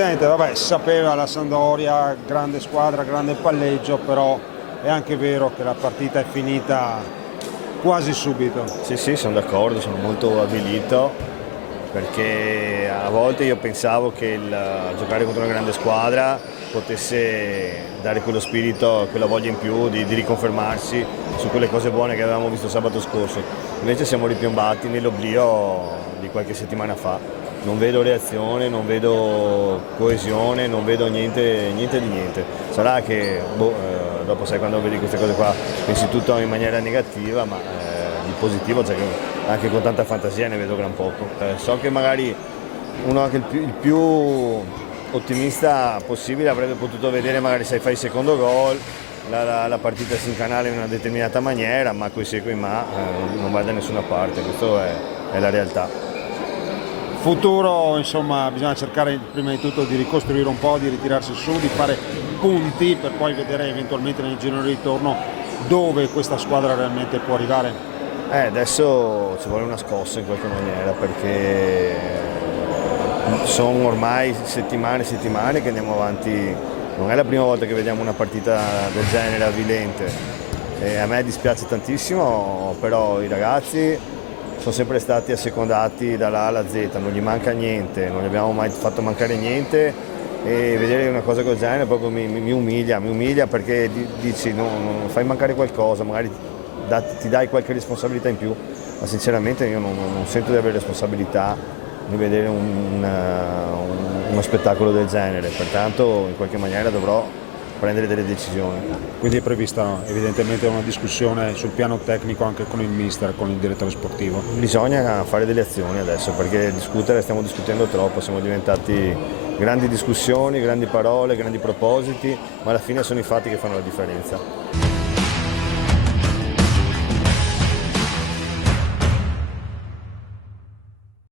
Presidente, vabbè, si sapeva la Sampdoria, grande squadra, grande palleggio, però è anche vero che la partita è finita quasi subito. Sì, sì, sono d'accordo, sono molto avvilito perché a volte io pensavo che il giocare contro una grande squadra potesse dare quello spirito, quella voglia in più di riconfermarsi su quelle cose buone che avevamo visto sabato scorso. Invece siamo ripiombati nell'oblio di qualche settimana fa. Non vedo reazione, non vedo coesione, non vedo niente di niente. Sarà che dopo sai quando vedi queste cose qua pensi tutto in maniera negativa, ma di positivo cioè, anche con tanta fantasia ne vedo gran poco. So che magari uno anche il più ottimista possibile avrebbe potuto vedere magari se fai il secondo gol la partita si incanala in una determinata maniera, ma coi se coi ma non va da nessuna parte, questa è la realtà. Futuro, insomma, bisogna cercare prima di tutto di ricostruire un po', di ritirarsi su, di fare punti per poi vedere eventualmente nel girone di ritorno dove questa squadra realmente può arrivare. Adesso ci vuole una scossa in qualche maniera perché sono ormai settimane e settimane che andiamo avanti, non è la prima volta che vediamo una partita del genere avvilente. A me dispiace tantissimo, però i ragazzi sono sempre stati assecondati dalla A alla Z, non gli manca niente, non gli abbiamo mai fatto mancare niente e vedere una cosa del genere proprio mi umilia perché dici fai mancare qualcosa, magari ti dai qualche responsabilità in più, ma sinceramente io non sento di avere responsabilità di vedere uno spettacolo del genere, pertanto in qualche maniera dovrò prendere delle decisioni. Quindi è prevista evidentemente una discussione sul piano tecnico anche con il mister, con il direttore sportivo. Bisogna fare delle azioni adesso perché stiamo discutendo troppo, siamo diventati grandi discussioni, grandi parole, grandi propositi, ma alla fine sono i fatti che fanno la differenza.